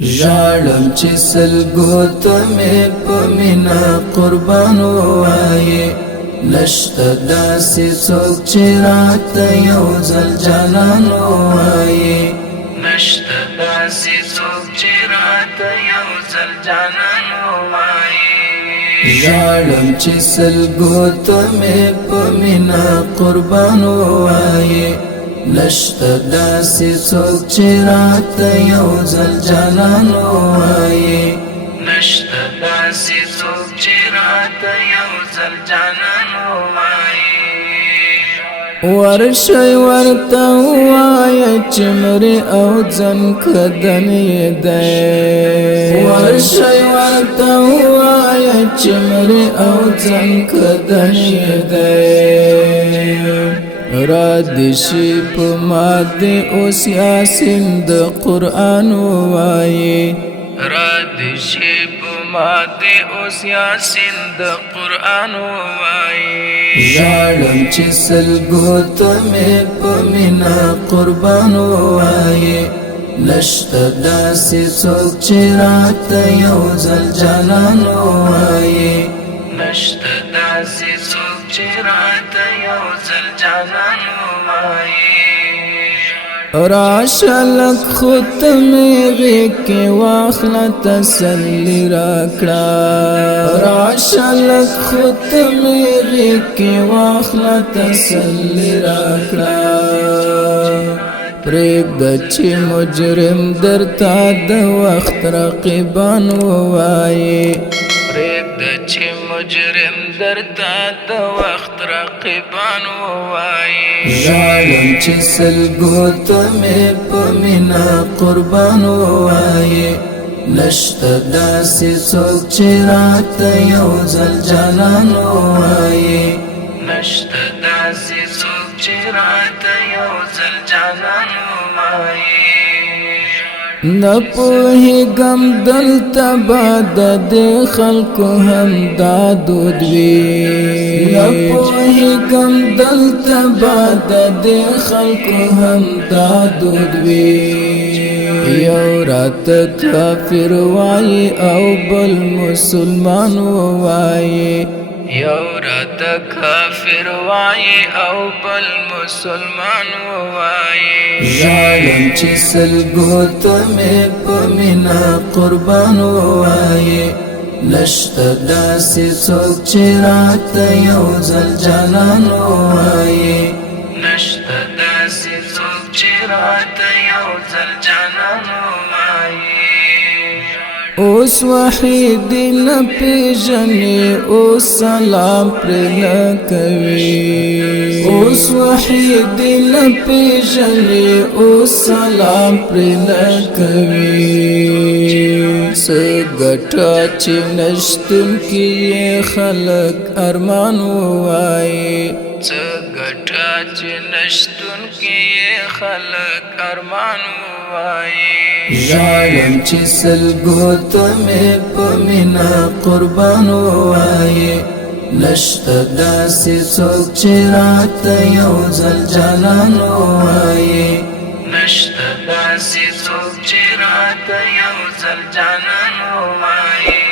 ژړم چې سلګو ته مې په مینا قربان وایې نشته داسې څوک چې راته یو ځل جانان وایې نشته داسې څوک چې راته یو ځل جانان وایې ژړم چې سلګو ته مې په مینا قربان وایې نشته داسې څوک چې راته یو ځل جانان وایې نشته داسې څوک چې راته یو ځل جانان وایې ورشئ ورته ووایه چې مرې او ځن کدن یې دی ورشئ ورته ووایه چې مرې او ځن کدن یې دی را دې شي په ما دې اوس یاسین د قرآن وایې را دې شي په ما دې اوس یاسین د قرآن وایې ژړم چې سلګو ته مې په مینا قربان وایې نشته داسې څوک چې راته یو ځل جانان وایې نشته داسې څوک چې راته یو ځل جانان وایې راشه لږ خو ته مې غېږ کې واخله تسلي راکړه راشه لږ خو ته مې غېږ کې واخله تسلي راکړه پرېږده چې مجرم درته د وخت رقیبان ووایې پرېږده چې مجرم درته د وخت رقیبان ووایې ژړم چې سلګو ته مې په مینا قربان وایې نشته داسې څوک چې راته یو ځل جانان وایې نشته داسې څوک چې راته یو ځل جانان وایې نه پوهېږم دلته به د دې خلکو هم دا دود وي نه پوهېږم دلته به د دې خلکو هم دا دود وي یو راته کافر وایي او بل مسلمان وایي یو راته کافر وایي او بل مسلمان وایي ژړم چې سلګو ته مې په مینا قربان وایې نشته داسې څوک چې راته یو ځل جانان وایې نشته داسې څوک چې راته یو ځل جانان وایې اوس وحید نه پیژنې اوس سلام پرې نه کوي اوس وحید نه پیژنې اوس سلام پرې نه کوي څه ګټه چې نشتون کې خلک ارمان وایي څه ګټه چې نشتون کې خلک ارمان وایي ژړم چې سلګو ته مې په مینا قربان وایې نشته داسې څوک چې راته یو ځل جانان وایې نشته داسې څوک چې راته یو ځل جانان وایې